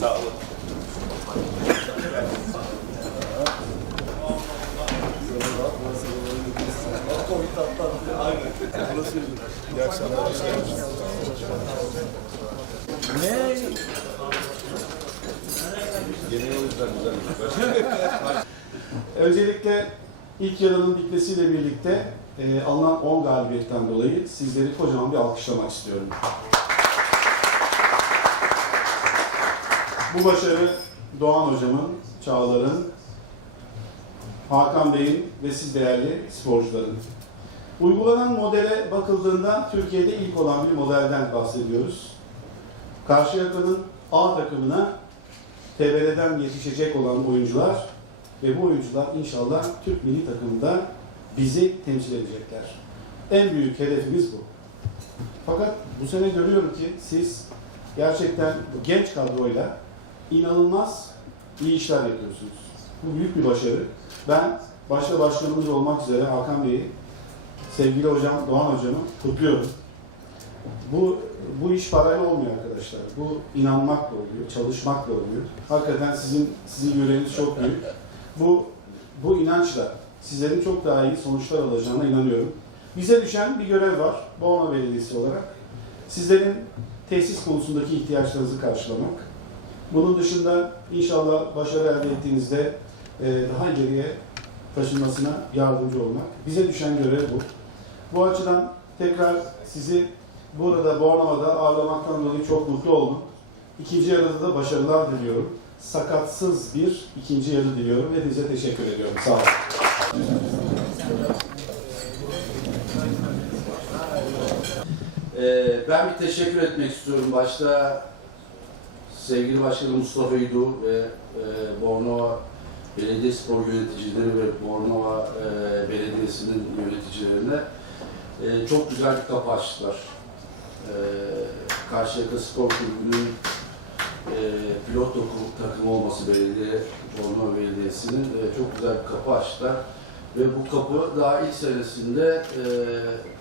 Sağ olun. Öncelikle ilk yarının bitmesiyle birlikte e, alınan 10 galibiyetten dolayı sizleri kocaman bir alkışlamak istiyorum. Bu başarı Doğan Hocam'ın, Çağlar'ın, Hakan Bey'in ve siz değerli sporcuların. Uygulanan modele bakıldığında Türkiye'de ilk olan bir modelden bahsediyoruz. Karşıyaka'nın A takımına TBR'den yetişecek olan oyuncular ve bu oyuncular inşallah Türk milli takımında bizi temsil edecekler. En büyük hedefimiz bu. Fakat bu sene görüyorum ki siz gerçekten bu genç kadroyla inanılmaz iyi işler yapıyorsunuz. Bu büyük bir başarı. Ben başta başkanımız olmak üzere Hakan Bey'i, sevgili hocam Doğan hocamı kutluyorum. Bu bu iş parayla olmuyor arkadaşlar. Bu inanmakla oluyor, çalışmakla oluyor. Hakikaten sizin sizin yüreğiniz çok büyük. Bu bu inançla sizlerin çok daha iyi sonuçlar alacağına inanıyorum. Bize düşen bir görev var Borna Belediyesi olarak. Sizlerin tesis konusundaki ihtiyaçlarınızı karşılamak. Bunun dışında inşallah başarı elde ettiğinizde e, daha ileriye taşınmasına yardımcı olmak. Bize düşen görev bu. Bu açıdan tekrar sizi burada Bornova'da ağırlamaktan dolayı çok mutlu oldum. İkinci yarıda da başarılar diliyorum. Sakatsız bir ikinci yarı diliyorum. Hepinize teşekkür ediyorum. Sağ olun. Ee, ben bir teşekkür etmek istiyorum. Başta sevgili Başkanım Mustafa Uydu ve e, Bornova Belediye Spor yöneticileri ve Bornova e, Belediyesi'nin yöneticilerine e, çok güzel kapı açtılar. E, Karşıyaka Spor Kulübü'nün e, pilot takımı olması belediye, Bornova Belediyesi'nin e, çok güzel bir kapı açtılar. Ve bu kapı daha ilk senesinde e,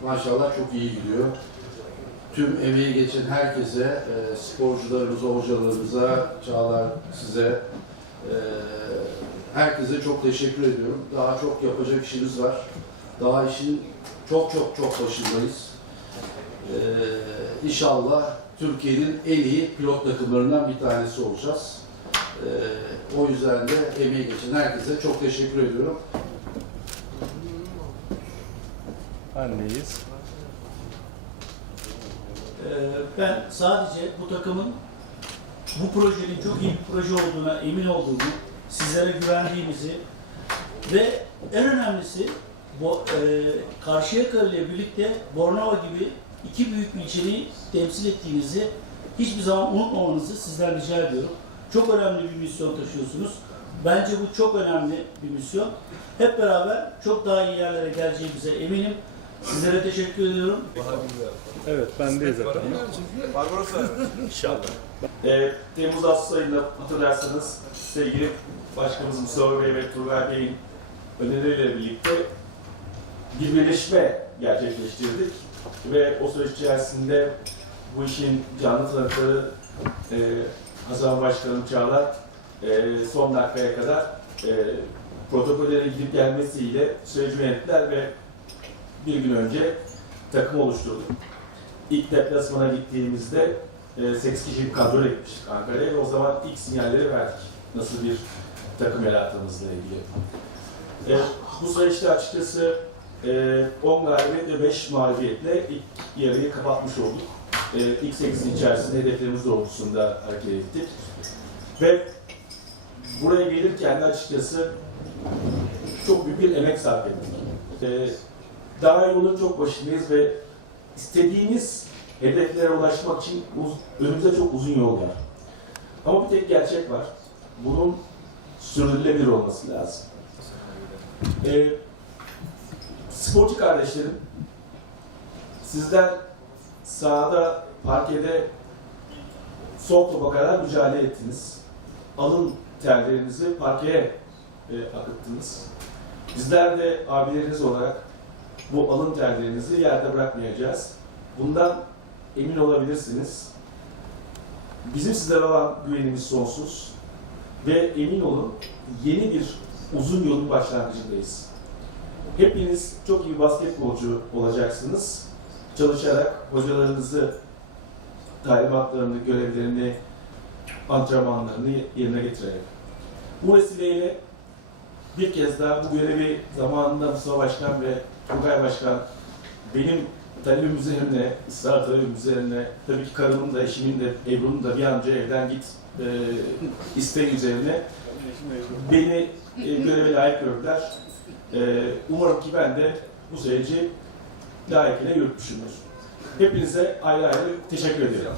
maşallah çok iyi gidiyor tüm emeği geçen herkese, e, sporcularımıza, hocalarımıza, Çağlar size, e, herkese çok teşekkür ediyorum. Daha çok yapacak işimiz var. Daha işin çok çok çok başındayız. E, inşallah Türkiye'nin en iyi pilot takımlarından bir tanesi olacağız. E, o yüzden de emeği geçen herkese çok teşekkür ediyorum. Anneyiz. Ee, Ben sadece bu takımın bu projenin çok iyi bir proje olduğuna emin olduğumu, sizlere güvendiğimizi ve en önemlisi bu e, Karşıyaka ile birlikte Bornova gibi iki büyük ilçeyi temsil ettiğinizi hiçbir zaman unutmamanızı sizden rica ediyorum. Çok önemli bir misyon taşıyorsunuz. Bence bu çok önemli bir misyon. Hep beraber çok daha iyi yerlere geleceğimize eminim. Sizlere teşekkür ediyorum. Evet, bendeyiz efendim. İnşallah. Ee, Temmuz Ağustos ayında hatırlarsanız sevgili Başkanımız Mustafa Bey ve Turgay Bey'in önerileriyle birlikte bir birleşme gerçekleştirdik. Ve o süreç içerisinde bu işin canlı tanıkları e, Hasan Başkanım Çağlar e, son dakikaya kadar e, protokollere gidip gelmesiyle süreci yönettiler ve bir gün önce takım oluşturduk. İlk deplasmana gittiğimizde e, 8 kişilik kadroyla gitmiştik Ankara'ya ve o zaman ilk sinyalleri verdik. Nasıl bir takım yarattığımızla ilgili. E, bu süreçte açıkçası e, 10 galibiyet ve 5 mağlubiyetle ilk yarıyı kapatmış olduk. E, ilk 8'in içerisinde hedeflerimiz doğrultusunda hareket ettik. Ve buraya gelirken de açıkçası çok büyük bir emek sarf ettik. E, daha yolun çok başındayız ve istediğimiz hedeflere ulaşmak için uz- önümüzde çok uzun yol var. Ama bir tek gerçek var. Bunun sürdürülebilir olması lazım. Ee, sporcu kardeşlerim, sizler sahada, parkede son topa kadar mücadele ettiniz. Alın terlerinizi parkeye e, akıttınız. Bizler de abileriniz olarak bu alın terlerinizi yerde bırakmayacağız. Bundan emin olabilirsiniz. Bizim sizlere olan güvenimiz sonsuz ve emin olun yeni bir uzun yolun başlangıcındayız. Hepiniz çok iyi basketbolcu olacaksınız. Çalışarak hocalarınızı talimatlarını, görevlerini, antrenmanlarını yerine getirerek. Bu vesileyle bir kez daha bu görevi zamanında Mustafa Başkan ve Turgay Başkan benim talebim üzerine, ısrar talebim üzerine, tabii ki karımın da, eşimin de, Ebru'nun da bir an önce evden git e, isteği üzerine beni e, göreve layık gördüler. E, umarım ki ben de bu süreci layıkıyla yürütmüşümdür. Hepinize ayrı ayrı teşekkür ediyorum.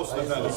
Olsun efendim.